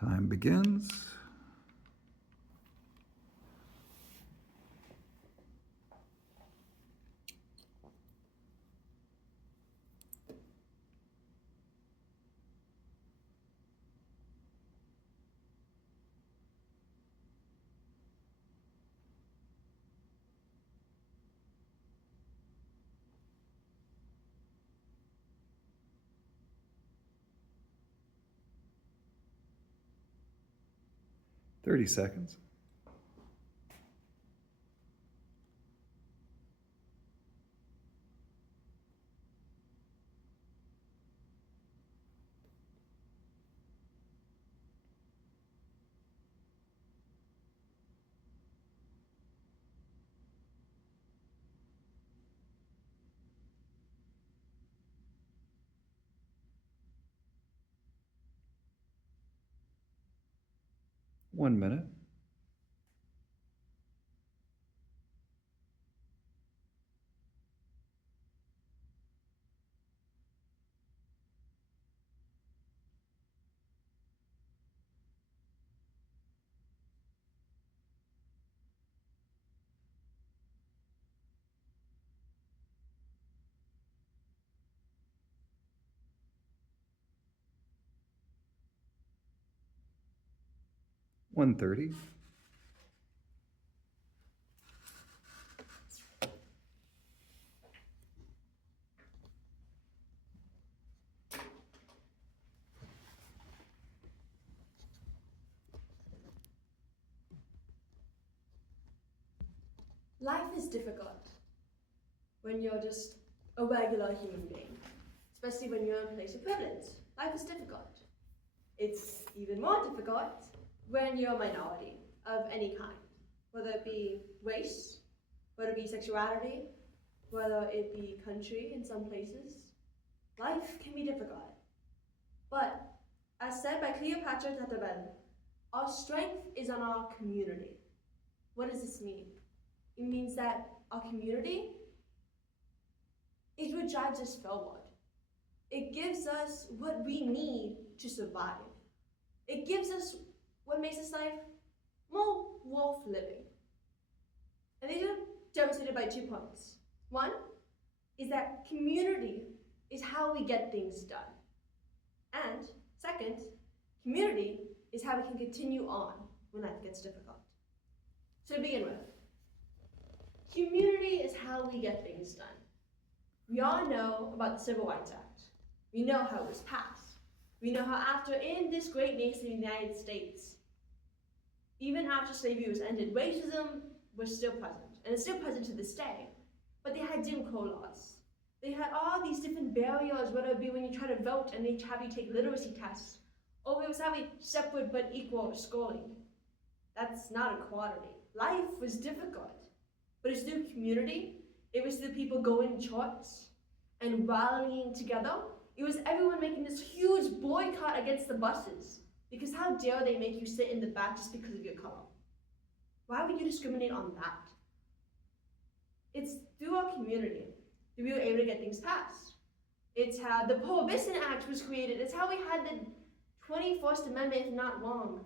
Time begins. Thirty seconds. One minute. One 30. Life is difficult when you're just a regular human being, especially when you're in a place of privilege. Life is difficult. It's even more difficult when you're a minority of any kind, whether it be race, whether it be sexuality, whether it be country in some places. Life can be difficult. But, as said by Cleopatra Tatabel, our strength is on our community. What does this mean? It means that our community is what drives us forward. It gives us what we need to survive. It gives us what makes this life more worth living. And these are demonstrated by 2 points. One is that community is how we get things done. And second, community is how we can continue on when life gets difficult. So to begin with, community is how we get things done. We all know about the Civil Rights Act. We know how it was passed. We know how after, in this great nation, the United States, even after slavery was ended, racism was still present, and it's still present to this day. But they had Jim Crow laws. They had all these different barriers, whether it be when you try to vote and they have you take literacy tests, or it was having separate but equal schooling. That's not equality. Life was difficult. But it's through community, it was through people going to church and rallying together. It was everyone making this huge boycott against the buses. Because how dare they make you sit in the back just because of your color? Why would you discriminate on that? It's through our community that we were able to get things passed. It's how the Prohibition Act was created. It's how we had the 21st Amendment, if not wrong,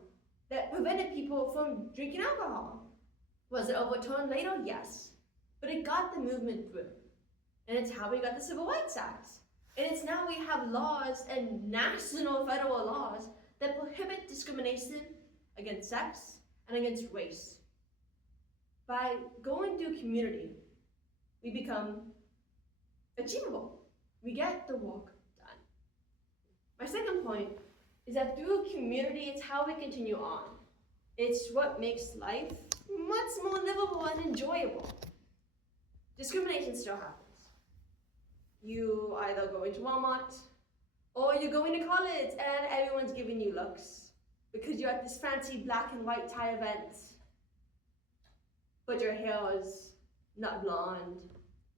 that prevented people from drinking alcohol. Was it overturned later? Yes. But it got the movement through. And it's how we got the Civil Rights Act. And it's now we have laws and national federal laws that prohibit discrimination against sex and against race. By going through community, we become achievable. We get the work done. My second point is that through community, it's how we continue on. It's what makes life much more livable and enjoyable. Discrimination still happens. You either go into Walmart or you're going to college and everyone's giving you looks because you're at this fancy black and white tie event, but your hair is not blonde,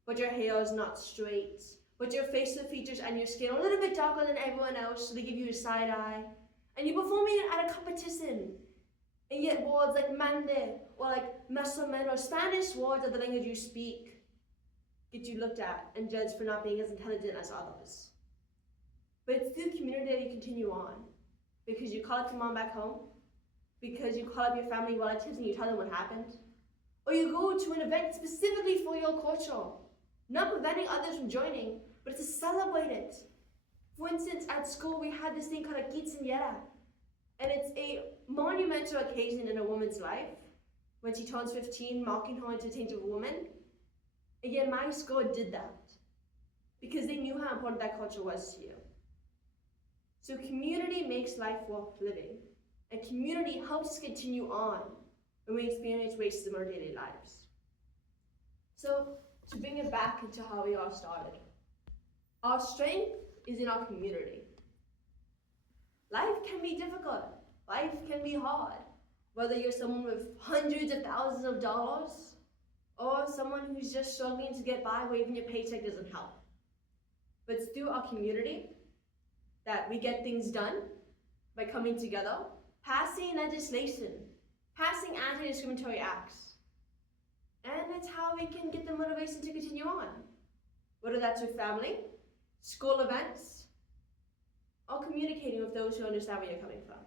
but your hair is not straight, but your facial features and your skin are a little bit darker than everyone else, so they give you a side eye, and you're performing at a competition. And yet words like mande or like mesomen or Spanish words are the language you speak get you looked at and judged for not being as intelligent as others. But it's through community that you continue on. Because you call up your mom back home? Because you call up your family relatives and you tell them what happened? Or you go to an event specifically for your culture, not preventing others from joining, but to celebrate it. For instance, at school we had this thing called a quinceañera, and it's a monumental occasion in a woman's life when she turns 15, marking her into a change of a woman. And yet my school did that because they knew how important that culture was to you. So community makes life worth living, and community helps us continue on when we experience racism in our daily lives. So to bring it back into how we all started, our strength is in our community. Life can be difficult, life can be hard, whether you're someone with hundreds of thousands of dollars or someone who's just struggling to get by where even your paycheck doesn't help. But it's through our community that we get things done by coming together, passing legislation, passing anti-discriminatory acts. And that's how we can get the motivation to continue on. Whether that's with family, school events, or communicating with those who understand where you're coming from.